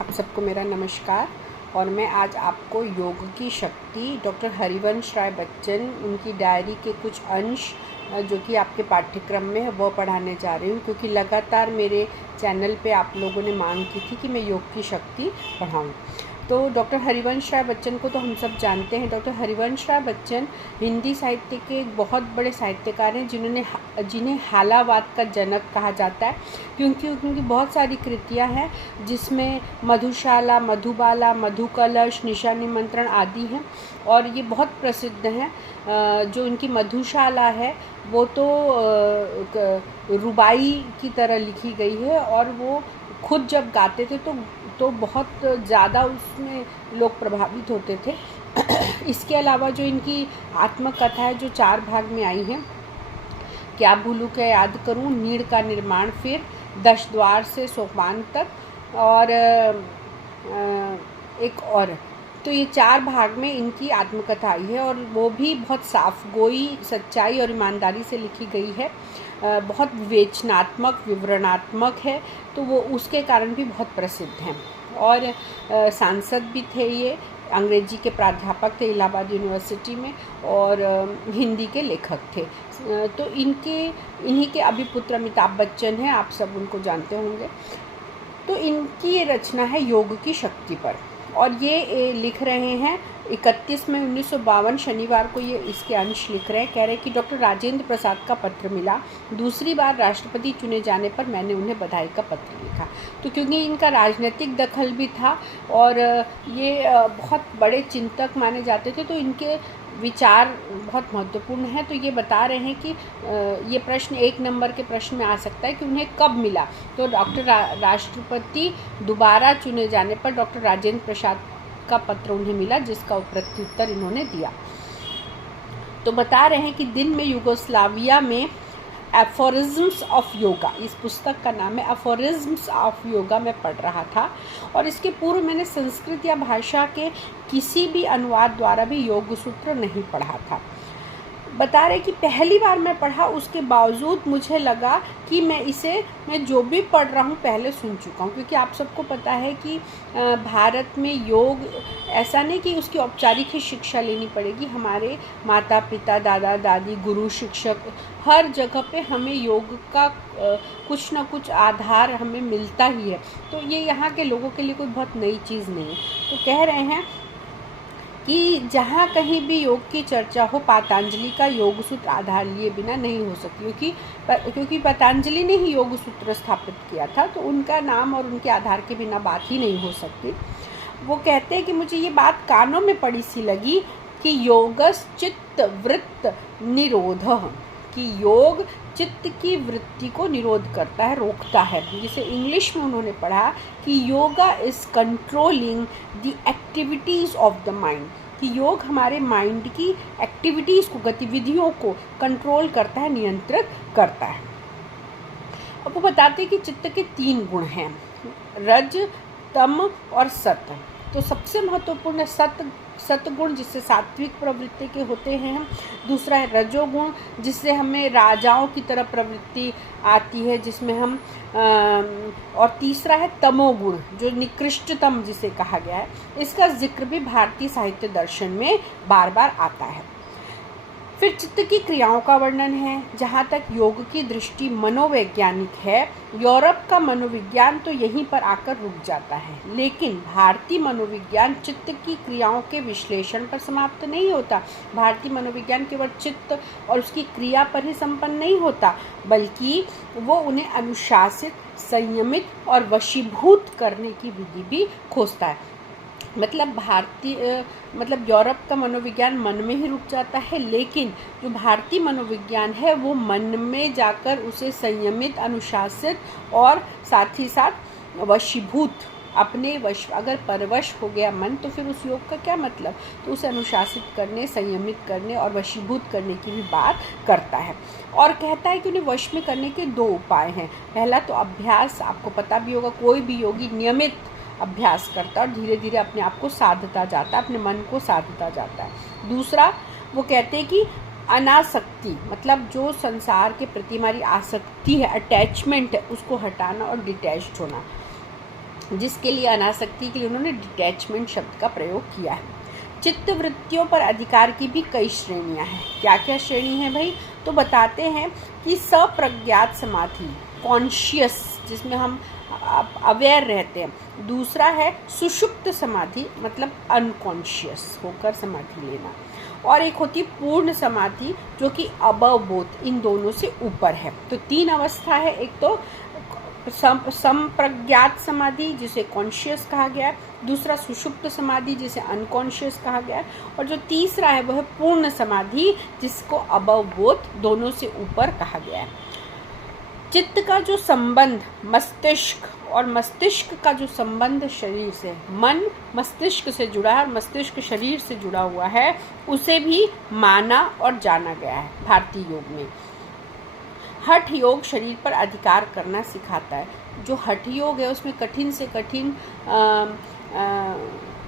आप सबको मेरा नमस्कार। और मैं आज आपको योग की शक्ति डॉक्टर हरिवंश राय बच्चन उनकी डायरी के कुछ अंश जो कि आपके पाठ्यक्रम में है वो पढ़ाने जा रही हूँ, क्योंकि लगातार मेरे चैनल पे आप लोगों ने मांग की थी कि मैं योग की शक्ति पढ़ाऊँ। तो डॉक्टर हरिवंश राय बच्चन को तो हम सब जानते हैं। डॉक्टर हरिवंश राय बच्चन हिंदी साहित्य के एक बहुत बड़े साहित्यकार हैं जिन्हें हालावाद का जनक कहा जाता है, क्योंकि उनकी बहुत सारी कृतियां हैं जिसमें मधुशाला, मधुबाला, मधुकलश, निशा निमंत्रण आदि हैं और ये बहुत प्रसिद्ध हैं। जो इनकी मधुशाला है वो तो रुबाई की तरह लिखी गई है और वो खुद जब गाते थे तो बहुत ज़्यादा उसमें लोग प्रभावित होते थे। इसके अलावा जो इनकी आत्मकथा है जो 4 भाग में आई है, क्या भूलूं क्या याद करूं, नीड़ का निर्माण, फिर 10 द्वार से सोपान तक और एक और, तो ये 4 भाग में इनकी आत्मकथा आई है और वो भी बहुत साफगोई, सच्चाई और ईमानदारी से लिखी गई है। बहुत विवेचनात्मक, विवरणात्मक है, तो वो उसके कारण भी बहुत प्रसिद्ध हैं। और सांसद भी थे, ये अंग्रेजी के प्राध्यापक थे इलाहाबाद यूनिवर्सिटी में और हिंदी के लेखक थे। तो इन्हीं के अभिपुत्र अमिताभ बच्चन हैं, आप सब उनको जानते होंगे। तो इनकी ये रचना है योग की शक्ति पर और ये लिख रहे हैं 31 मई 1952 शनिवार को ये इसके अंश लिख रहे हैं। कह रहे हैं कि डॉक्टर राजेंद्र प्रसाद का पत्र मिला, दूसरी बार राष्ट्रपति चुने जाने पर मैंने उन्हें बधाई का पत्र लिखा। तो क्योंकि इनका राजनीतिक दखल भी था और ये बहुत बड़े चिंतक माने जाते थे, तो इनके विचार बहुत महत्वपूर्ण हैं। तो ये बता रहे हैं कि ये प्रश्न 1 नंबर के प्रश्न में आ सकता है कि उन्हें कब मिला। तो डॉक्टर राष्ट्रपति दोबारा चुने जाने पर डॉक्टर राजेंद्र प्रसाद का पत्र उन्हें मिला, जिसका प्रत्युत्तर इन्होंने दिया। तो बता रहे हैं कि दिन में यूगोस्लाविया में एफोरिज्म्स ऑफ योगा, इस पुस्तक का नाम है एफोरिज्म्स ऑफ योगा, मैं पढ़ रहा था और इसके पूर्व मैंने संस्कृत या भाषा के किसी भी अनुवाद द्वारा भी योग सूत्र नहीं पढ़ा था। बता रहे कि पहली बार मैं पढ़ा, उसके बावजूद मुझे लगा कि मैं जो भी पढ़ रहा हूँ पहले सुन चुका हूँ, क्योंकि आप सबको पता है कि भारत में योग ऐसा नहीं कि उसकी औपचारिक ही शिक्षा लेनी पड़ेगी। हमारे माता पिता, दादा दादी, गुरु, शिक्षक, हर जगह पे हमें योग का कुछ ना कुछ आधार हमें मिलता ही है। तो ये यहाँ के लोगों के लिए कोई बहुत नई चीज़ नहीं है। तो कह रहे हैं कि जहाँ कहीं भी योग की चर्चा हो, पतंजलि का योग सूत्र आधार लिए बिना नहीं हो सकती, क्योंकि पतंजलि ने ही योग सूत्र स्थापित किया था, तो उनका नाम और उनके आधार के बिना बात ही नहीं हो सकती। वो कहते हैं कि मुझे ये बात कानों में पड़ी सी लगी कि योगश्चित्त वृत्त निरोधः, कि योग चित्त की वृत्ति को निरोध करता है, रोकता है। जिसे इंग्लिश में उन्होंने पढ़ा कि yoga is controlling the activities of the mind, कि योग हमारे माइंड की एक्टिविटीज़ को, गतिविधियों को कंट्रोल करता है, नियंत्रित करता है। अब वो बताते हैं कि चित्त के 3 गुण हैं, रज, तम और सत। तो सबसे महत्वपूर्ण है सतगुण, जिससे सात्विक प्रवृत्ति के होते हैं हम। दूसरा है रजोगुण, जिससे हमें राजाओं की तरह प्रवृत्ति आती है, जिसमें हम और तीसरा है तमोगुण, जो निकृष्टतम जिसे कहा गया है। इसका जिक्र भी भारतीय साहित्य दर्शन में बार बार आता है। फिर चित्त की क्रियाओं का वर्णन है। जहाँ तक योग की दृष्टि मनोवैज्ञानिक है, यूरोप का मनोविज्ञान तो यहीं पर आकर रुक जाता है, लेकिन भारतीय मनोविज्ञान चित्त की क्रियाओं के विश्लेषण पर समाप्त नहीं होता। भारतीय मनोविज्ञान केवल चित्त और उसकी क्रिया पर ही संपन्न नहीं होता, बल्कि वो उन्हें अनुशासित, संयमित और वशीभूत करने की विधि भी खोजता है। मतलब यूरोप का मनोविज्ञान मन में ही रुक जाता है, लेकिन जो भारतीय मनोविज्ञान है वो मन में जाकर उसे संयमित, अनुशासित और साथ ही साथ वशीभूत, अपने वश, अगर परवश हो गया मन तो फिर उस योग का क्या मतलब, तो उसे अनुशासित करने, संयमित करने और वशीभूत करने की भी बात करता है। और कहता है कि उन्हें वश में करने के 2 उपाय हैं। पहला तो अभ्यास, आपको पता भी होगा, कोई भी योगी नियमित अभ्यास करता है और धीरे धीरे अपने आप को साधता जाता है, अपने मन को साधता जाता है। दूसरा, वो कहते हैं कि अनासक्ति, मतलब जो संसार के प्रति हमारी आसक्ति है, अटैचमेंट है, उसको हटाना और डिटैच्ड होना। जिसके लिए अनासक्ति के लिए उन्होंने डिटैचमेंट शब्द का प्रयोग किया है। चित्त वृत्तियों पर अधिकार की भी कई श्रेणियां हैं। क्या क्या श्रेणी है भाई? तो बताते हैं कि सप्रज्ञात समाधि, कॉन्शियस, जिसमें हम अवेयर रहते हैं। दूसरा है सुषुप्त समाधि, मतलब अनकॉन्शियस होकर समाधि लेना। और एक होती पूर्ण समाधि जो कि अबव बोथ, इन दोनों से ऊपर है। तो 3 अवस्था है। एक तो संप्रज्ञात समाधि जिसे कॉन्शियस कहा गया है, दूसरा सुषुप्त समाधि जिसे अनकॉन्शियस कहा गया है, और जो तीसरा है वह है पूर्ण समाधि जिसको अबव बोथ, दोनों से ऊपर कहा गया है। चित्त का जो संबंध मस्तिष्क और मस्तिष्क का जो संबंध शरीर से, मन मस्तिष्क से जुड़ा है और मस्तिष्क शरीर से जुड़ा हुआ है, उसे भी माना और जाना गया है भारतीय योग में। हठ योग शरीर पर अधिकार करना सिखाता है। जो हठ योग है उसमें कठिन से कठिन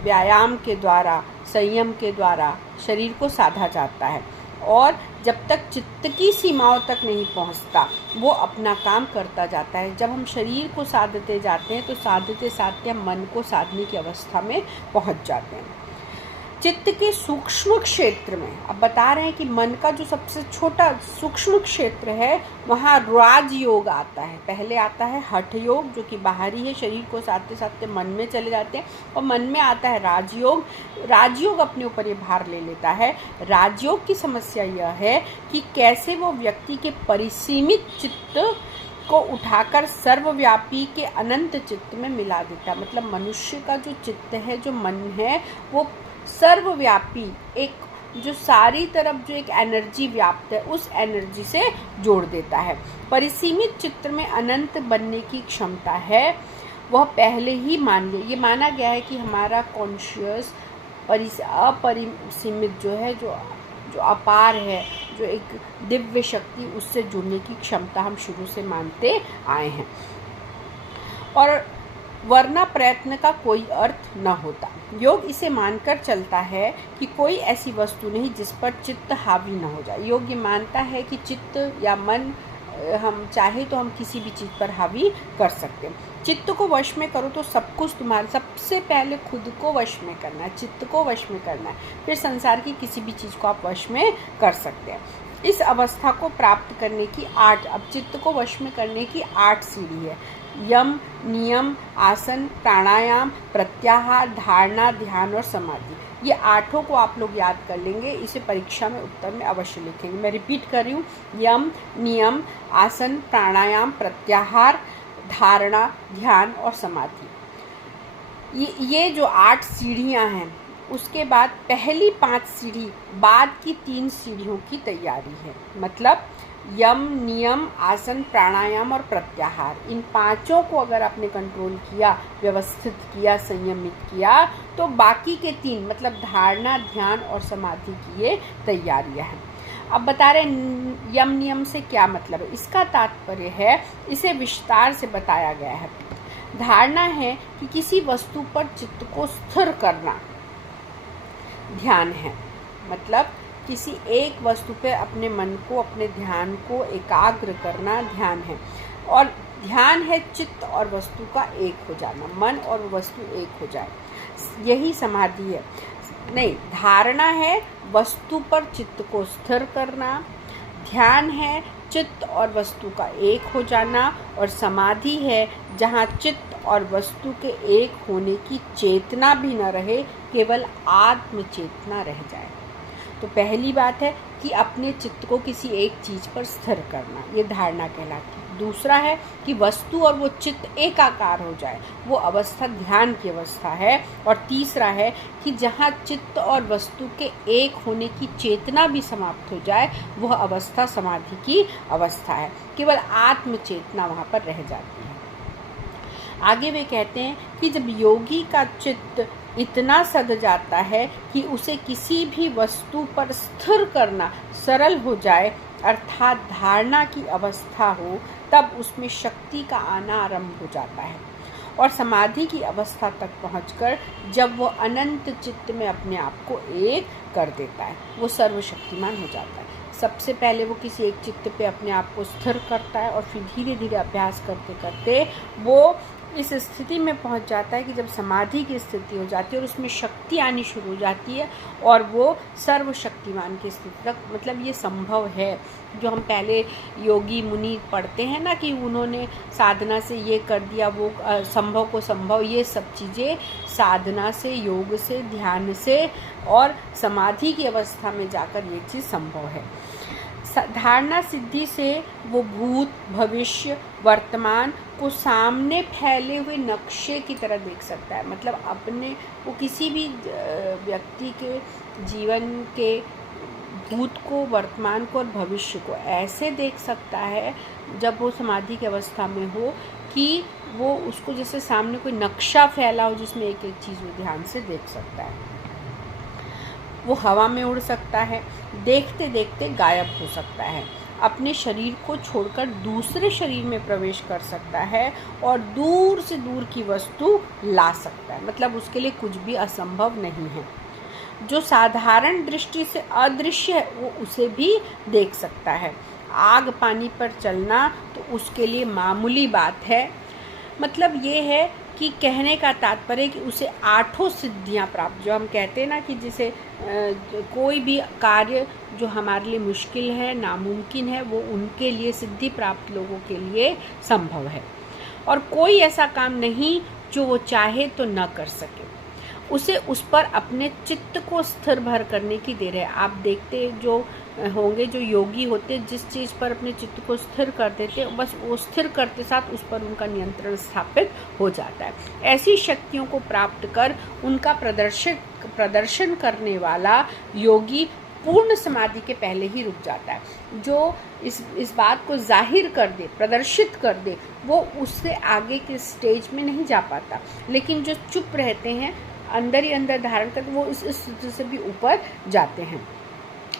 व्यायाम के द्वारा, संयम के द्वारा शरीर को साधा जाता है, और जब तक चित्त की सीमाओं तक नहीं पहुंचता वो अपना काम करता जाता है। जब हम शरीर को साधते जाते हैं तो साधते साधते हम मन को साधने की अवस्था में पहुंच जाते हैं। चित्त के सूक्ष्म क्षेत्र में, अब बता रहे हैं कि मन का जो सबसे छोटा सूक्ष्म क्षेत्र है वहाँ राजयोग आता है। पहले आता है हठ योग जो कि बाहरी है, शरीर को साधते साधते मन में चले जाते हैं, और मन में आता है राजयोग। राजयोग अपने ऊपर ये भार ले लेता है। राजयोग की समस्या यह है कि कैसे वो व्यक्ति के परिसीमित चित्त को उठाकर सर्वव्यापी के अनंत चित्त में मिला देता है। मतलब मनुष्य का जो चित्त है, जो मन है, वो सर्वव्यापी, एक जो सारी तरफ जो एक एनर्जी व्याप्त है उस एनर्जी से जोड़ देता है। परिसीमित चित्र में अनंत बनने की क्षमता है, वह पहले ही मान लिया। ये माना गया है कि हमारा कॉन्शियस अपरिसीमित जो है, जो अपार है, जो एक दिव्य शक्ति, उससे जुड़ने की क्षमता हम शुरू से मानते आए हैं, और वरना प्रयत्न का कोई अर्थ न होता। योग इसे मानकर चलता है कि कोई ऐसी वस्तु नहीं जिस पर चित्त हावी न हो जाए। योग ये मानता है कि चित्त या मन, हम चाहे तो हम किसी भी चीज़ पर हावी कर सकते हैं। चित्त को वश में करो तो सब कुछ तुम्हारे, सबसे पहले खुद को वश में करना है, चित्त को वश में करना है, फिर संसार की किसी भी चीज़ को आप वश में कर सकते हैं। इस अवस्था को प्राप्त करने की 8, अब चित्त को वश में करने की 8 सीढ़ी है। यम, नियम, आसन, प्राणायाम, प्रत्याहार, धारणा, ध्यान और समाधि। ये 8 को आप लोग याद कर लेंगे, इसे परीक्षा में उत्तर में अवश्य लिखेंगे। मैं रिपीट कर रही हूँ, यम, नियम, आसन, प्राणायाम, प्रत्याहार, धारणा, ध्यान और समाधि। ये जो 8 सीढ़ियाँ हैं, उसके बाद पहली 5 सीढ़ी, बाद की 3 सीढ़ियों की तैयारी है। मतलब यम, नियम, आसन, प्राणायाम और प्रत्याहार, इन 5 को अगर आपने कंट्रोल किया, व्यवस्थित किया, संयमित किया, तो बाकी के 3 मतलब धारणा, ध्यान और समाधि की ये तैयारियां हैं। अब बता रहे यम नियम से क्या मतलब है। इसका तात्पर्य है, इसे विस्तार से बताया गया है। धारणा है कि किसी वस्तु पर चित्त को स्थिर करना ध्यान है। मतलब किसी एक वस्तु पे अपने मन को, अपने ध्यान को एकाग्र करना ध्यान है। और ध्यान है चित्त और वस्तु का एक हो जाना, मन और वस्तु एक हो जाए, यही समाधि है। नहीं, धारणा है वस्तु पर चित्त को स्थिर करना, ध्यान है चित्त और वस्तु का एक हो जाना, और समाधि है जहाँ चित्त और वस्तु के एक होने की चेतना भी न रहे, केवल आत्म चेतना रह जाए। तो पहली बात है कि अपने चित्त को किसी एक चीज़ पर स्थिर करना, ये धारणा कहलाती है। दूसरा है कि वस्तु और वो चित्त एकाकार हो जाए, वो अवस्था ध्यान की अवस्था है। और तीसरा है कि जहाँ चित्त और वस्तु के एक होने की चेतना भी समाप्त हो जाए, वह अवस्था समाधि की अवस्था है। केवल आत्म चेतना वहाँ पर रह जाती है। आगे वे कहते हैं कि जब योगी का चित्त इतना सध जाता है कि उसे किसी भी वस्तु पर स्थिर करना सरल हो जाए, अर्थात धारणा की अवस्था हो, तब उसमें शक्ति का आना आरंभ हो जाता है। और समाधि की अवस्था तक पहुंचकर जब वो अनंत चित्त में अपने आप को एक कर देता है, वो सर्वशक्तिमान हो जाता है। सबसे पहले वो किसी एक चित्त पे अपने आप को स्थिर करता है, और फिर धीरे धीरे अभ्यास करते करते वो इस स्थिति में पहुंच जाता है कि जब समाधि की स्थिति हो जाती है और उसमें शक्ति आनी शुरू हो जाती है और वो सर्वशक्तिमान की स्थिति तक, मतलब ये संभव है। जो हम पहले योगी मुनि पढ़ते हैं ना कि उन्होंने साधना से ये कर दिया, वो संभव को संभव, ये सब चीज़ें साधना से, योग से, ध्यान से और समाधि की अवस्था में जाकर ये चीज़ संभव है। धारणा सिद्धि से वो भूत, भविष्य, वर्तमान को सामने फैले हुए नक्शे की तरह देख सकता है। मतलब अपने वो किसी भी व्यक्ति के जीवन के भूत को, वर्तमान को और भविष्य को ऐसे देख सकता है जब वो समाधि की अवस्था में हो कि वो उसको जैसे सामने कोई नक्शा फैला हो जिसमें एक एक चीज़ वो ध्यान से देख सकता है। वो हवा में उड़ सकता है, देखते देखते गायब हो सकता है, अपने शरीर को छोड़कर दूसरे शरीर में प्रवेश कर सकता है और दूर से दूर की वस्तु ला सकता है। मतलब उसके लिए कुछ भी असंभव नहीं है। जो साधारण दृष्टि से अदृश्य है वो उसे भी देख सकता है। आग पानी पर चलना तो उसके लिए मामूली बात है। मतलब ये है कि कहने का तात्पर्य कि उसे 8 सिद्धियां प्राप्त, जो हम कहते हैं ना कि जैसे कोई भी कार्य जो हमारे लिए मुश्किल है, नामुमकिन है, वो उनके लिए, सिद्धि प्राप्त लोगों के लिए संभव है। और कोई ऐसा काम नहीं जो वो चाहे तो न कर सके। उसे उस पर अपने चित्त को स्थिर भर करने की देर है। आप देखते जो होंगे जो योगी होते, जिस चीज़ पर अपने चित्त को स्थिर कर देते, बस वो स्थिर करते साथ उस पर उनका नियंत्रण स्थापित हो जाता है। ऐसी शक्तियों को प्राप्त कर उनका प्रदर्शन करने वाला योगी पूर्ण समाधि के पहले ही रुक जाता है। जो इस बात को जाहिर कर दे, प्रदर्शित कर दे, वो उससे आगे के स्टेज में नहीं जा पाता। लेकिन जो चुप रहते हैं, अंदर ही अंदर धारण करते, वो इस स्थिति से भी ऊपर जाते हैं।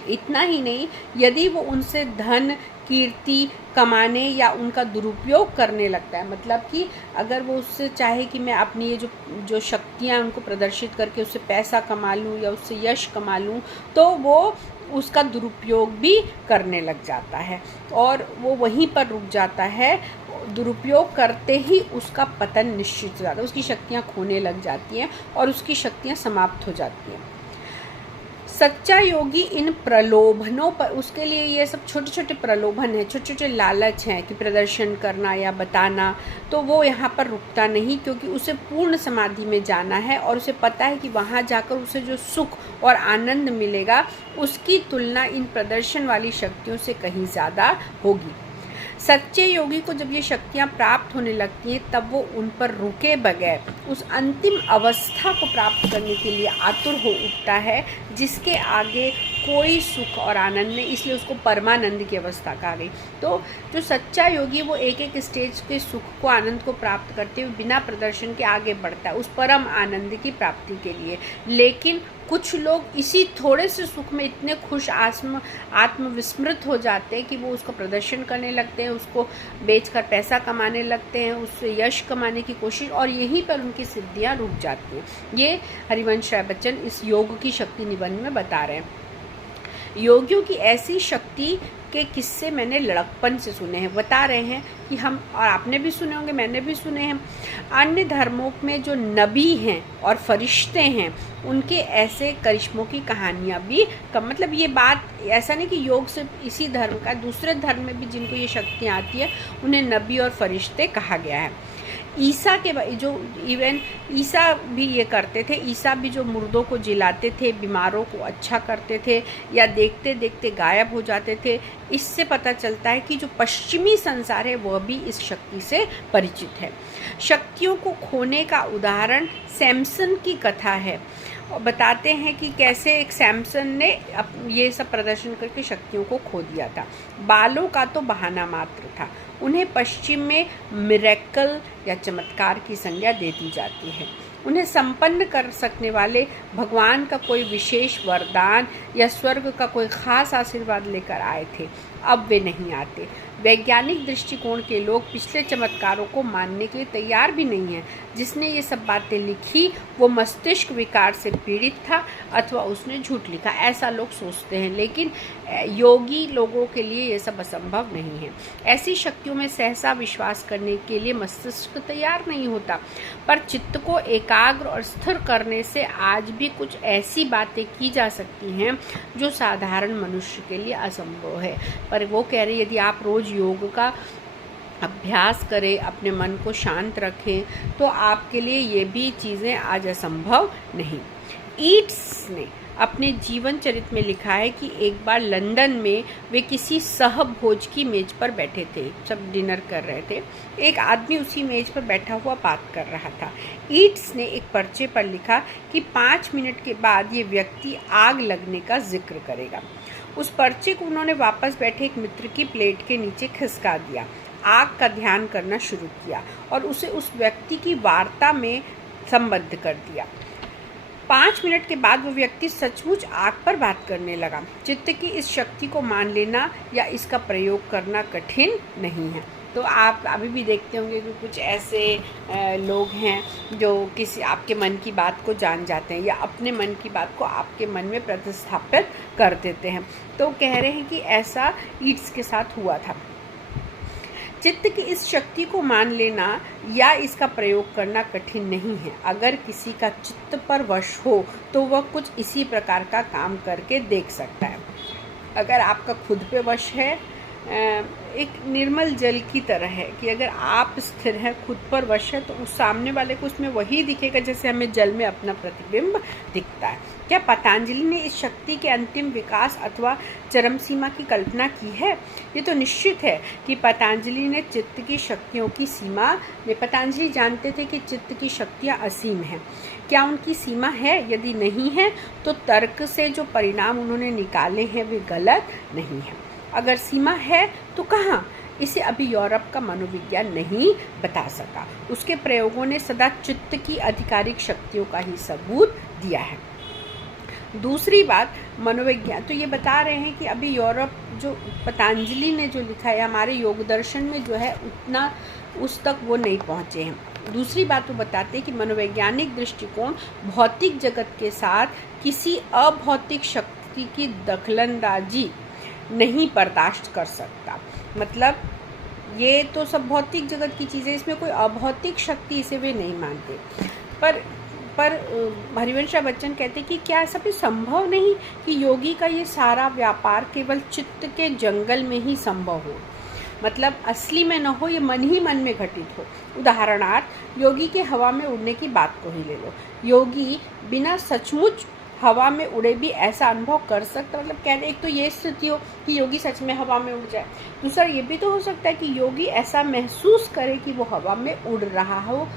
इतना ही नहीं, यदि वो उनसे धन, कीर्ति कमाने या उनका दुरुपयोग करने लगता है, मतलब कि अगर वो उससे चाहे कि मैं अपनी ये जो शक्तियाँ उनको प्रदर्शित करके उससे पैसा कमा लूँ या उससे यश कमा लूँ, तो वो उसका दुरुपयोग भी करने लग जाता है और वो वहीं पर रुक जाता है। दुरुपयोग करते ही उसका पतन निश्चित हो जाता है, उसकी शक्तियाँ खोने लग जाती हैं और उसकी शक्तियाँ समाप्त हो जाती हैं। सच्चा योगी इन प्रलोभनों पर, उसके लिए ये सब छोटे छोटे प्रलोभन हैं, छोटे छोटे लालच हैं कि प्रदर्शन करना या बताना, तो वो यहाँ पर रुकता नहीं, क्योंकि उसे पूर्ण समाधि में जाना है और उसे पता है कि वहाँ जाकर उसे जो सुख और आनंद मिलेगा उसकी तुलना इन प्रदर्शन वाली शक्तियों से कहीं ज़्यादा होगी। सच्चे योगी को जब ये शक्तियाँ प्राप्त होने लगती हैं तब वो उन पर रुके बगैर उस अंतिम अवस्था को प्राप्त करने के लिए आतुर हो उठता है जिसके आगे कोई सुख और आनंद नहीं, इसलिए उसको परमानंद की अवस्था कहा गई। तो जो सच्चा योगी वो एक एक स्टेज के सुख को, आनंद को प्राप्त करते हुए बिना प्रदर्शन के आगे बढ़ता है उस परम आनंद की प्राप्ति के लिए। लेकिन कुछ लोग इसी थोड़े से सुख में इतने खुश आत्मविस्मृत हो जाते हैं कि वो उसका प्रदर्शन करने लगते हैं, उसको बेचकर पैसा कमाने लगते हैं, उससे यश कमाने की कोशिश, और यहीं पर उनकी सिद्धियां रुक जाती हैं। ये हरिवंश राय बच्चन इस योग की शक्ति निबंध में बता रहे हैं। योगियों की ऐसी शक्ति के किस्से मैंने लड़कपन से सुने हैं। बता रहे हैं कि हम, और आपने भी सुने होंगे, मैंने भी सुने हैं, अन्य धर्मों में जो नबी हैं और फरिश्ते हैं उनके ऐसे करिश्मों की कहानियाँ भी कम, मतलब ये बात ऐसा नहीं कि योग सिर्फ इसी धर्म का, दूसरे धर्म में भी जिनको ये शक्तियाँ आती है उन्हें नबी और फरिश्ते कहा गया है। ईसा के जो इवन ईसा भी ये करते थे, ईसा भी जो मुर्दों को जिलाते थे, बीमारों को अच्छा करते थे या देखते देखते गायब हो जाते थे, इससे पता चलता है कि जो पश्चिमी संसार है वह भी इस शक्ति से परिचित है। शक्तियों को खोने का उदाहरण सैमसन की कथा है और बताते हैं कि कैसे एक सैमसन ने ये सब प्रदर्शन करके शक्तियों को खो दिया था। बालों का तो बहाना मात्र था, उन्हें पश्चिम में मिरेकल या चमत्कार की संज्ञा दे दी जाती है। उन्हें संपन्न कर सकने वाले भगवान का कोई विशेष वरदान या स्वर्ग का कोई खास आशीर्वाद लेकर आए थे, अब वे नहीं आते। वैज्ञानिक दृष्टिकोण के लोग पिछले चमत्कारों को मानने के लिए तैयार भी नहीं हैं। जिसने ये सब बातें लिखी वो मस्तिष्क विकार से पीड़ित था अथवा उसने झूठ लिखा, ऐसा लोग सोचते हैं। लेकिन योगी लोगों के लिए ये सब असंभव नहीं है। ऐसी शक्तियों में सहसा विश्वास करने के लिए मस्तिष्क तैयार नहीं होता। पर चित्त को एकाग्र और स्थिर करने से आज भी कुछ ऐसी बातें की जा सकती हैं जो साधारण मनुष्य के लिए असंभव है। पर वो कह रहे यदि आप रोज योग का अभ्यास करें, अपने मन को शांत रखें, तो आपके लिए ये भी चीज़ें आज असंभव नहीं। ईट्स ने अपने जीवन चरित्र में लिखा है कि एक बार लंदन में वे किसी सहभोज की मेज पर बैठे थे, सब डिनर कर रहे थे। एक आदमी उसी मेज पर बैठा हुआ बात कर रहा था। ईट्स ने एक पर्चे पर लिखा कि 5 मिनट के बाद ये व्यक्ति आग लगने का जिक्र करेगा। उस पर्चे को उन्होंने वापस बैठे एक मित्र की प्लेट के नीचे खिसका दिया, आग का ध्यान करना शुरू किया और उसे उस व्यक्ति की वार्ता में संबद्ध कर दिया। 5 मिनट के बाद वो व्यक्ति सचमुच आग पर बात करने लगा। चित्त की इस शक्ति को मान लेना या इसका प्रयोग करना कठिन नहीं है। तो आप अभी भी देखते होंगे कि कुछ ऐसे लोग हैं जो किसी आपके मन की बात को जान जाते हैं या अपने मन की बात को आपके मन में प्रतिस्थापित कर देते हैं। तो कह रहे हैं कि ऐसा ईट्स के साथ हुआ था। चित्त की इस शक्ति को मान लेना या इसका प्रयोग करना कठिन नहीं है। अगर किसी का चित्त पर वश हो तो वह कुछ इसी प्रकार का काम करके देख सकता है। अगर आपका खुद पे वश है, एक निर्मल जल की तरह है कि अगर आप स्थिर हैं, खुद पर वश है, तो उस सामने वाले को उसमें वही दिखेगा जैसे हमें जल में अपना प्रतिबिंब दिखता है। क्या पतंजलि ने इस शक्ति के अंतिम विकास अथवा चरम सीमा की कल्पना की है? ये तो निश्चित है कि पतंजलि ने चित्त की शक्तियों की सीमा में, पतंजलि जानते थे कि चित्त की शक्तियाँ असीम हैं। क्या उनकी सीमा है? यदि नहीं है तो तर्क से जो परिणाम उन्होंने निकाले हैं वे गलत नहीं है। अगर सीमा है तो कहाँ? इसे अभी यूरोप का मनोविज्ञान नहीं बता सका। उसके प्रयोगों ने सदा चित्त की आधिकारिक शक्तियों का ही सबूत दिया है। दूसरी बात, मनोविज्ञान तो ये बता रहे हैं कि अभी यूरोप जो पतंजलि ने जो लिखा है हमारे योग दर्शन में जो है उतना उस तक वो नहीं पहुँचे हैं। दूसरी बात वो बताते हैं कि मनोवैज्ञानिक दृष्टिकोण भौतिक जगत के साथ किसी अभौतिक शक्ति की दखलंदाजी नहीं बर्दाश्त कर सकता। मतलब ये तो सब भौतिक जगत की चीज़ें, इसमें कोई अभौतिक शक्ति इसे वे नहीं मानते। पर हरिवंश बच्चन कहते कि क्या ऐसा भी संभव नहीं कि योगी का ये सारा व्यापार केवल चित्त के जंगल में ही संभव हो, मतलब असली में न हो, ये मन ही मन में घटित हो। उदाहरणार्थ योगी के हवा में उड़ने की बात को ही ले लो। योगी बिना सचमुच हवा में उड़े भी ऐसा अनुभव कर सकता, मतलब कह रहे एक तो ये स्थिति हो कि योगी सच में हवा में उड़ जाए, दूसरा ये भी तो हो सकता है कि योगी ऐसा महसूस करे कि वो हवा में उड़ रहा हो,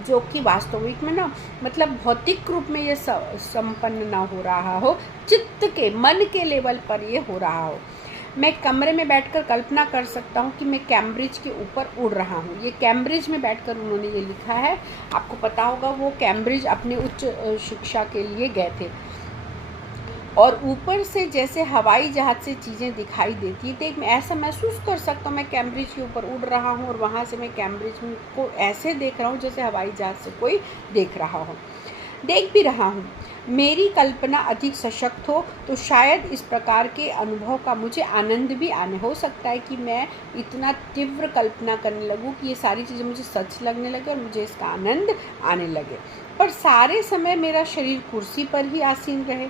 जो कि वास्तविक में ना, मतलब भौतिक रूप में ये संपन्न ना हो रहा हो, चित्त के मन के लेवल पर ये हो रहा हो। मैं कमरे में बैठकर कल्पना कर सकता हूँ कि मैं कैम्ब्रिज के ऊपर उड़ रहा हूँ। ये कैम्ब्रिज में बैठकर उन्होंने ये लिखा है। आपको पता होगा वो कैम्ब्रिज अपने उच्च शिक्षा के लिए गए थे और ऊपर से जैसे हवाई जहाज से चीज़ें दिखाई देती थी, मैं ऐसा महसूस कर सकता हूँ मैं कैम्ब्रिज के ऊपर उड़ रहा हूँ और वहाँ से मैं कैम्ब्रिज को ऐसे देख रहा हूँ जैसे हवाई जहाज से कोई देख रहा हो, देख भी रहा हूँ। मेरी कल्पना अधिक सशक्त हो तो शायद इस प्रकार के अनुभव का मुझे आनंद भी आने, हो सकता है कि मैं इतना तीव्र कल्पना करने लगूं कि ये सारी चीज़ें मुझे सच लगने लगे और मुझे इसका आनंद आने लगे। पर सारे समय मेरा शरीर कुर्सी पर ही आसीन रहे,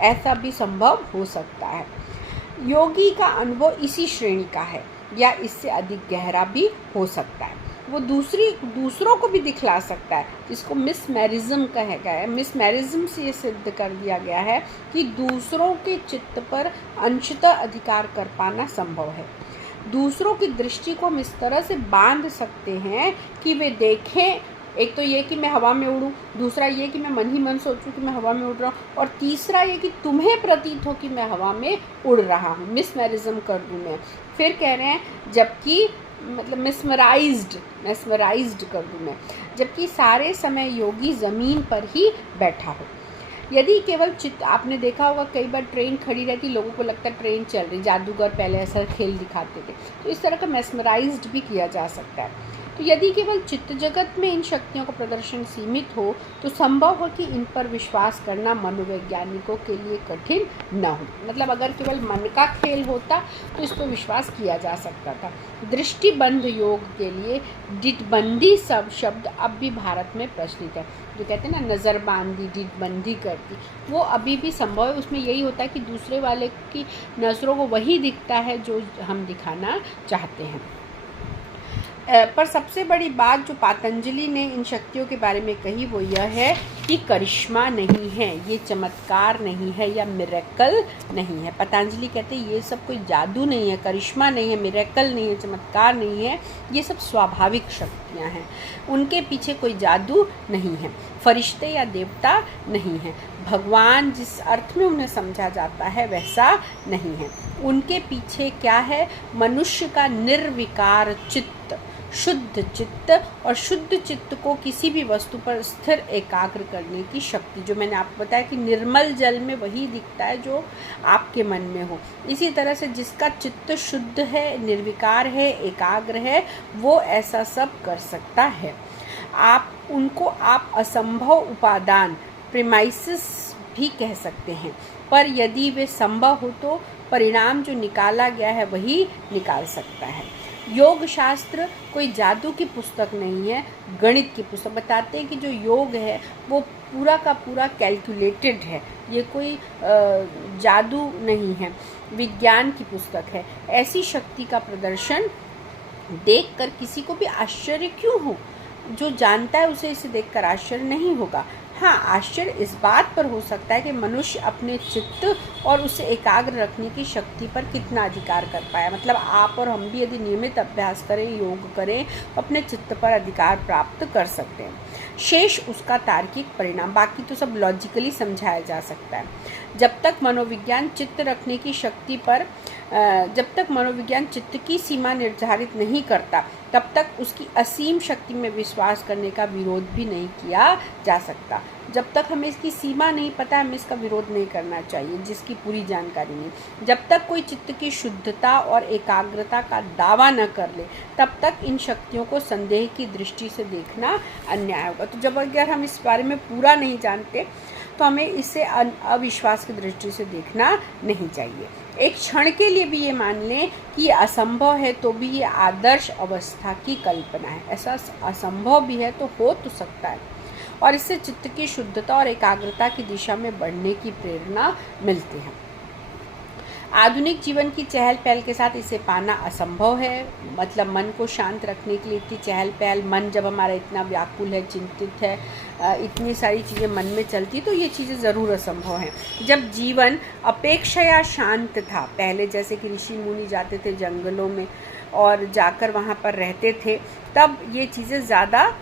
ऐसा भी संभव हो सकता है। योगी का अनुभव इसी श्रेणी का है या इससे अधिक गहरा भी हो सकता है। वो दूसरों को भी दिखला सकता है, जिसको मिसमैरिज्म कहा गया है। मिसमैरिज्म से ये सिद्ध कर दिया गया है कि दूसरों के चित्त पर अंशतः अधिकार कर पाना संभव है। दूसरों की दृष्टि को हम इस तरह से बांध सकते हैं कि वे देखें, एक तो ये कि मैं हवा में उड़ूँ, दूसरा ये कि मैं मन ही मन सोचूं कि मैं हवा में उड़ रहा हूँ, और तीसरा ये कि तुम्हें प्रतीत हो कि मैं हवा में उड़ रहा हूँ, मिसमैरिज्म कर दूँ मैं। फिर कह रहे हैं जबकि मतलब मेस्मराइज्ड कर दूँ मैं, जबकि सारे समय योगी ज़मीन पर ही बैठा हो। यदि केवल चित्त, आपने देखा होगा कई बार ट्रेन खड़ी रहती, लोगों को लगता है ट्रेन चल रही, जादूगर पहले ऐसा खेल दिखाते थे, तो इस तरह का मेस्मराइज्ड भी किया जा सकता है। तो यदि केवल चित्त जगत में इन शक्तियों का प्रदर्शन सीमित हो तो संभव हो कि इन पर विश्वास करना मनोवैज्ञानिकों के लिए कठिन न हो। मतलब अगर केवल मन का खेल होता तो इस पर विश्वास किया जा सकता था। दृष्टिबंध योग के लिए डिटबंदी सब शब्द अब भी भारत में प्रचलित है। जो कहते हैं ना नज़र बांधी, डिटबंदी करती, वो अभी भी संभव है। उसमें यही होता है कि दूसरे वाले की नज़रों को वही दिखता है जो हम दिखाना चाहते हैं। पर सबसे बड़ी बात जो पतंजलि ने इन शक्तियों के बारे में कही वो यह है कि करिश्मा नहीं है, ये चमत्कार नहीं है या मिरेकल नहीं है। पतंजलि कहते हैं ये सब कोई जादू नहीं है, करिश्मा नहीं है, मिरेकल नहीं है, चमत्कार नहीं है, ये सब स्वाभाविक शक्तियाँ हैं। उनके पीछे कोई जादू नहीं है, फरिश्ते या देवता नहीं है, भगवान जिस अर्थ में उन्हें समझा जाता है वैसा नहीं है। उनके पीछे क्या है? मनुष्य का निर्विकार चित्त, शुद्ध चित्त, और शुद्ध चित्त को किसी भी वस्तु पर स्थिर एकाग्र करने की शक्ति। जो मैंने आपको बताया कि निर्मल जल में वही दिखता है जो आपके मन में हो। इसी तरह से जिसका चित्त शुद्ध है, निर्विकार है, एकाग्र है, वो ऐसा सब कर सकता है। आप असंभव उपादान प्रीमाइसिस भी कह सकते हैं, पर यदि वे संभव हो तो परिणाम जो निकाला गया है वही निकाल सकता है। योग शास्त्र कोई जादू की पुस्तक नहीं है, गणित की पुस्तक। बताते हैं कि जो योग है वो पूरा का पूरा कैलकुलेटेड है, ये कोई जादू नहीं है, विज्ञान की पुस्तक है। ऐसी शक्ति का प्रदर्शन देखकर किसी को भी आश्चर्य क्यों हो? जो जानता है उसे इसे देखकर आश्चर्य नहीं होगा। हाँ, आश्चर्य इस बात पर हो सकता है कि मनुष्य अपने चित्त और उसे एकाग्र रखने की शक्ति पर कितना अधिकार कर पाया। मतलब आप और हम भी यदि नियमित अभ्यास करें, योग करें, तो अपने चित्त पर अधिकार प्राप्त कर सकते हैं। शेष उसका तार्किक परिणाम, बाकी तो सब लॉजिकली समझाया जा सकता है। जब तक मनोविज्ञान चित्त रखने की शक्ति पर जब तक मनोविज्ञान चित्त की सीमा निर्धारित नहीं करता, तब तक उसकी असीम शक्ति में विश्वास करने का विरोध भी नहीं किया जा सकता। जब तक हमें इसकी सीमा नहीं पता, हमें इसका विरोध नहीं करना चाहिए, जिसकी पूरी जानकारी नहीं। जब तक कोई चित्त की शुद्धता और एकाग्रता का दावा न कर ले, तब तक इन शक्तियों को संदेह की दृष्टि से देखना अन्याय होगा। तो जब अगर हम इस बारे में पूरा नहीं जानते तो हमें इसे अविश्वास की दृष्टि से देखना नहीं चाहिए। एक क्षण के लिए भी ये मान लें कि ये असंभव है तो भी ये आदर्श अवस्था की कल्पना है। ऐसा असंभव भी है तो हो तो सकता है, और इससे चित्त की शुद्धता और एकाग्रता की दिशा में बढ़ने की प्रेरणा मिलती है। आधुनिक जीवन की चहल पहल के साथ इसे पाना असंभव है। मतलब मन को शांत रखने के लिए इतनी चहल पहल, मन जब हमारा इतना व्याकुल है, चिंतित है, इतनी सारी चीज़ें मन में चलती, तो ये चीज़ें ज़रूर असंभव हैं। जब जीवन अपेक्षया शांत था, पहले जैसे कि ऋषि मुनि जाते थे जंगलों में और जाकर वहाँ पर रहते थे, तब ये चीज़ें ज़्यादा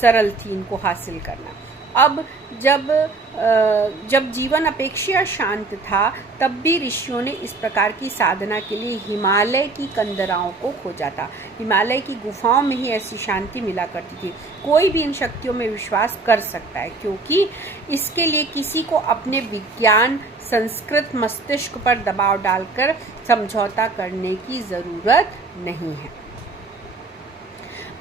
सरल थी इनको हासिल करना। अब जब जीवन अपेक्षा शांत था, तब भी ऋषियों ने इस प्रकार की साधना के लिए हिमालय की कंदराओं को खोजा था। हिमालय की गुफाओं में ही ऐसी शांति मिला करती थी। कोई भी इन शक्तियों में विश्वास कर सकता है, क्योंकि इसके लिए किसी को अपने विज्ञान संस्कृत मस्तिष्क पर दबाव डालकर समझौता करने की ज़रूरत नहीं है।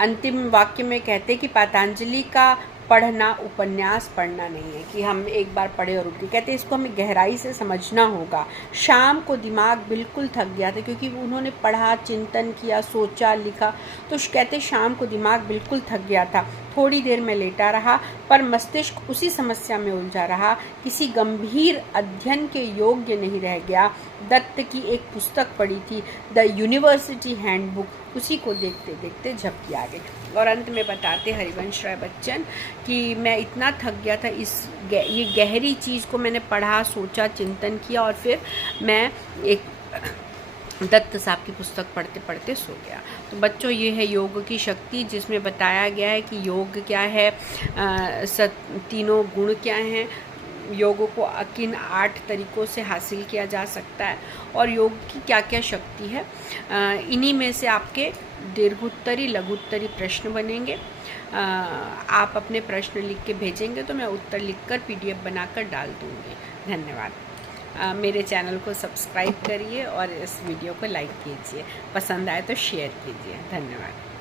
अंतिम वाक्य में कहते कि पतंजलि का पढ़ना उपन्यास पढ़ना नहीं है कि हम एक बार पढ़े और उठ गए। कहते इसको हमें गहराई से समझना होगा। शाम को दिमाग बिल्कुल थक गया था, क्योंकि उन्होंने पढ़ा, चिंतन किया, सोचा, लिखा, तो कहते शाम को दिमाग बिल्कुल थक गया था। थोड़ी देर में लेटा रहा, पर मस्तिष्क उसी समस्या में उलझा रहा, किसी गंभीर अध्ययन के योग्य नहीं रह गया। दत्त की एक पुस्तक पढ़ी थी, द यूनिवर्सिटी हैंडबुक, उसी को देखते देखते झपकी आ गई। और अंत में बताते हरिवंश राय बच्चन कि मैं इतना थक गया था, ये गहरी चीज़ को मैंने पढ़ा, सोचा, चिंतन किया, और फिर मैं एक दत्त साहब की पुस्तक पढ़ते पढ़ते सो गया। तो बच्चों, ये है योग की शक्ति, जिसमें बताया गया है कि योग क्या है, तीनों गुण क्या हैं, योग को किन 8 तरीक़ों से हासिल किया जा सकता है और योग की क्या क्या शक्ति है। इन्हीं में से आपके दीर्घोत्तरी लघुत्तरी प्रश्न बनेंगे। आप अपने प्रश्न लिख के भेजेंगे तो मैं उत्तर लिखकर PDF बनाकर डाल दूँगी। धन्यवाद। मेरे चैनल को सब्सक्राइब करिए और इस वीडियो को लाइक कीजिए। पसंद आए तो शेयर कीजिए। धन्यवाद।